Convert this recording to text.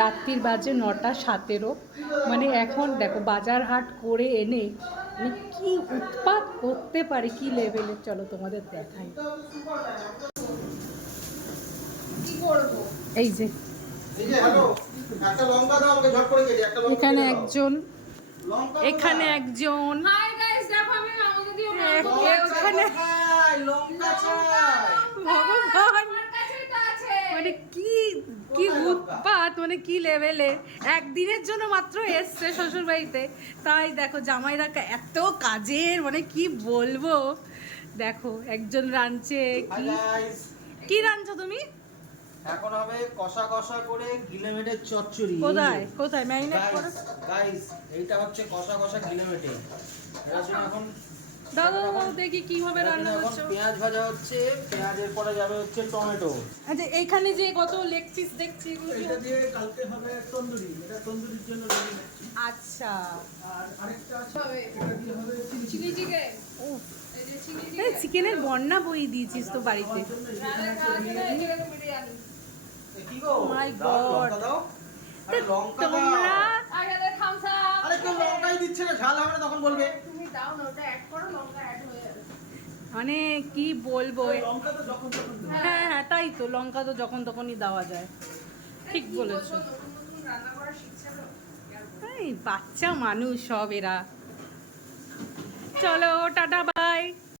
রাত্রির বাজে 9:17। মানে এখন দেখো বাজার হাট করে এনে মানে কি উৎপাত করতে পারে, কি লেভেলের, চলো তোমাদের দেখাই। এই যে এখানে একজন, এখানে একজন, ভগবান মানে কি কি উৎপাত, মানে কি লেভেলে। একদিনের জন্য মাত্র এসছে শ্বশুর বাড়িতে, তাই দেখো জামাইরা এত কাজের, মানে কি বলবো। দেখো একজন রাঁধছে, কি কি রাঁধছো তুমি? এখন হবে কষা কষা করে গিলেমেটের চচ্চড়ি। কোথায় কোথায় ম্যারিনেট করে? গাইস এইটা হচ্ছে কষা কষা গিলেমেটে। এর জন্য এখন দাদা দেখি কিভাবে রান্না করছো। পেঁয়াজ ভাজা হচ্ছে, পেঁয়াজের পরে যাবে হচ্ছে টমেটো। আচ্ছা এইখানে যে কত লেগ পিস দেখছি, এটা দিয়ে কালকে হবে তন্দুরি, এটা তন্দুরির জন্য রেডি করছি। আচ্ছা, আর আরেকটা আছে, এটা দিয়ে হবে চিলি চিকেন। ও এই চিকেনের বন্যা বই দিয়েছিস তো বাড়িতে। কি গো মাই দাও, গড, লঙ্কা দাও। আরে লঙ্কা দাও। তোমরা আরে কেউ লঙ্কাই দিচ্ছে না, ঝাল হবে না তখন বলবে। তুমি দাও না, ওটা অ্যাড করো, লঙ্কা অ্যাড হয়ে যাবে। মানে কি বলবো। লঙ্কা তো যখন তখন দেবে। হ্যাঁ হ্যাঁ তাই তো, লঙ্কা তো যখন তখনই দেওয়া যায়, ঠিক বলেছো। নতুন নতুন রান্না করা শিখছে তো। এই বাচ্চা মানুষ সব এরা। চলো টাটা।